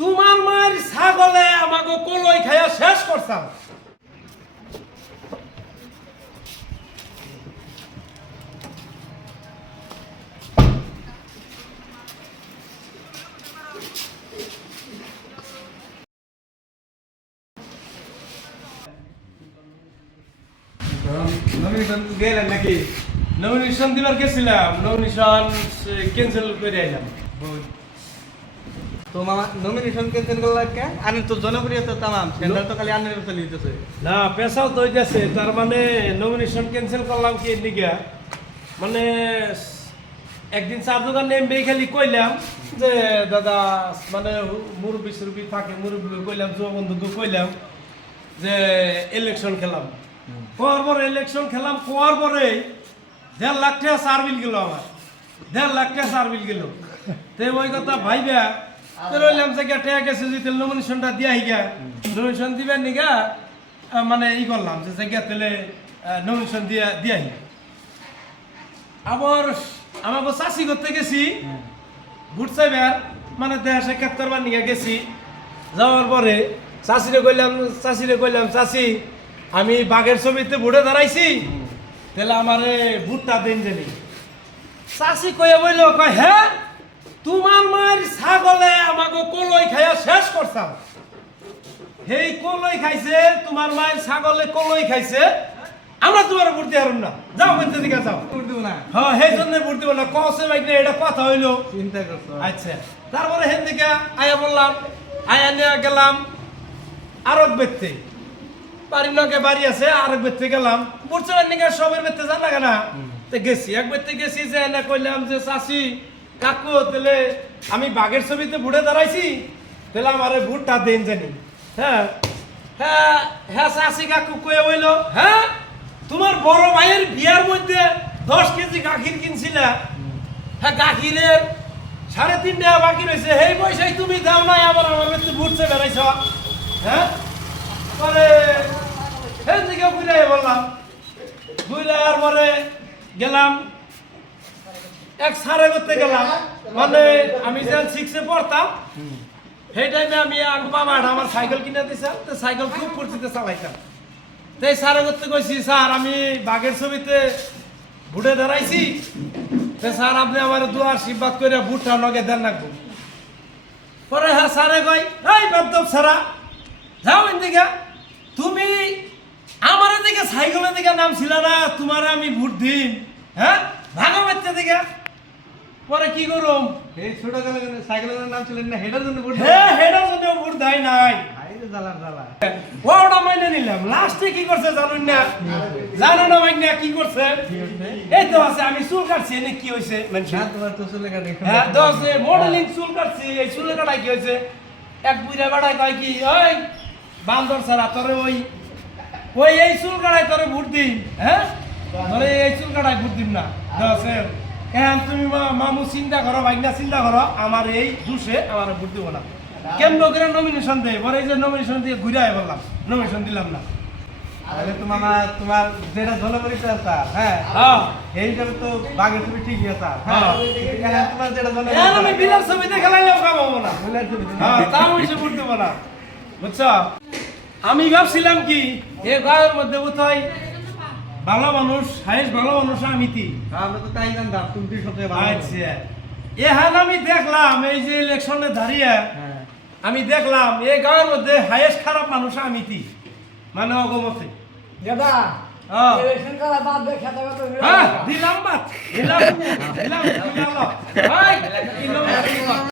তোমার মায়ের ছাগলে আমাকে কলই খাইয়া শেষ করছাম। নমিনেশন গেলেন নাকি? নমিনেশন দিবার গেছিলাম, নমিনেশন ক্যান্সেল করে আইলাম। তো মামা নমিনেশন ক্যান্সেল করলা কে? আনি তো জনপ্রিয়তা তামাম, সেন্টার তো খালি আনের চলে যেতেছে। না পেশাও তো হইতেছে, তার মানে নমিনেশন ক্যান্সেল করলাম কি নিগা, মানে একদিন চার দোকান নেমে খালি কইলাম যে দাদা মানে মুরব্বী সুরব্বী থাকে, মুরব্বী কইলাম, যুব বন্ধুকে কইলাম যে ইলেকশন খেলাম। কোয়ার পরে ইলেকশন খেলাম, কোয়ার পরে 1.5 লাখ টাকা সার বিল গেল আমার, 1.5 লাখ টাকা সার বিল গেল। তো ওই কথা ভাইবা রইলাম যে টাকা গেছে যদি নমিনেশনটা দিয়া হিগা, নমিনেশন দিবেন নিগা মানে ই করলাম যে জায়গা তেলে নমিনেশন দিয়াই। আবার আমাকে চাষি করতে গেছি ভোট চাইবার, মানে দেশ সাক্ষাৎ করবার নিয়ে গেছি। যাওয়ার পরে চাষিরে কইলাম চাষি আমি বাঘের ছবিতে ভোটে দাঁড়াইছি, তাহলে আমারে ভোটটা দেন জানি। চাষি কয়ে বলল, কয় হ্যাঁ তোমার মায়ের ছাগলে আমাকে কলই খাইয়া শেষ করছাম। সেই কলই খাইছে, তোমার মায়ের ছাগলে কলই খাইছে, আমরা তোমার ভোট দিয়ে হারুম না, যাও বলতে দিকে যাও। ভোট দিব না? হ্যাঁ সেই জন্য ভোট দিব না, কসে মাইক এটা কথা হইলো। চিন্তা করছো? আচ্ছা তারপরে হেন দিকে আয়া বললাম, আয়া নিয়ে গেলাম আরেক ব্যক্তি বাড়ির লগে বাড়ি আছে, আরেক ব্যক্তি গেলাম ভোট চালার নিকে সবের ব্যক্তি জান লাগে না। তো গেছি এক ব্যক্তি গেছি যে এনে কইলাম যে চাষি কাকু তাহলে আমি বাঘের ছবিতে ভোটে দাঁড়াইছি, তাহলে আমার ভোটটা দেন জানি। হ্যাঁ হ্যাঁ হ্যাঁ চাষি কাকু কয়ে বইল, হ্যাঁ তোমার বড় ভাইয়ের বিয়ার মধ্যে 10 কেজি গাখির কিনছিলা, হ্যাঁ গাখিরের 3.5 টাকা বাকি রয়েছে, সেই পয়সায় তুমি দাও নাই, আবার আমার মধ্যে ভুটছে বেড়াইছ। হ্যাঁ পরে সেই দিকে বুঝাই বললাম, বুঝার পরে গেলাম এক সারে করতে গেলাম, মানে আমি যখন 6-এ পড়তাম সেই টাইমে আমি আমার সাইকেল কিনে দিয়েছিলাম, তো সাইকেল খুব পরিচিতে চালাইতাম। তাই স্যারে করতে কইছি, স্যার আমি বাঘের ছবিতে ভোটে দাঁড়াইছি, স্যার আপনি আমার দোয়া আশীর্বাদ করে ভোটটা লগে দেন রাখবো। পরে হ্যাঁ স্যারে কই, এই বাপদব সারা যাও এদিকে, তুমি আমার দিকে সাইকেলের দিকে নাম ছিল না, তোমার আমি ভোট দিন, হ্যাঁ ভাগো বাচ্চা দিকে। পরে কি করুম, এই ছোট সাইকেলের নাম ছিলেন না, হেডার জন্য ভোট? হ্যাঁ হেডার জন্য ভোট দেয় নাই। জ্বালার জ্বালা ওটা মাইনে নিলাম, লাস্টে কি করছে জানুন না, জানো না মাইনে কি করছে? এই তো আছে আমি চুল কাটছি, এনে কি হয়েছে তোমার তো চুলে কাটে? হ্যাঁ তো আছে মডেলিং চুল কাটছি, এই চুলে কাটাই কি হয়েছে? এক বুড়া বেড়ায় কয় কি, ওই বান্দর ছাড়া তোরে ওই এই চুল কাটাই তোরে ভোট দিন, হ্যাঁ তোরে এই চুল কাটাই ভোট দিন না। আছে কেন তুমি মামু চিন্তা করো, ভাইনা চিন্তা করো, আমার এই দোষে আমার ভোট দিব না। কেমন করে নমিনেশন দেয়, বলে এই যে নমিনেশন দিয়ে ঘুরে আয় বললাম, নমিনেশন দিলাম না। তাহলে তো মামা তোমার যেটা জনপরিচয় স্যার, হ্যাঁ হ্যাঁ এইটার তো বাঘের ছবি ঠিকই আছে স্যার, হ্যাঁ তোমার যেটা আমি বিলার ছবিতে খেলাইলেও কামাবো না, জনপরিচয় হ্যাঁ তাও এসে ভোট দেবো না, বুঝছো? আমি ভাবছিলাম কি এ গায়ের মধ্যে বোধহয় ভালো মানুষ, হাইস্ট ভালো মানুষ আমিতি। আমরা তো তাই জানতাম তুমি সবচেয়ে ভালো। আচ্ছা এখানে আমি দেখলাম এই যে ইলেকশনে দাঁড়িয়ে আমি দেখলাম এই গাঁয়ের মধ্যে হাইয়েস্ট খারাপ মানুষ আমিতি, মানে অগমতে দাদা হ্যাঁ ইলেকশন করা বাদ দে, খেতে খেতে দিলাম বাদ দিলাম দিলাম দিলাম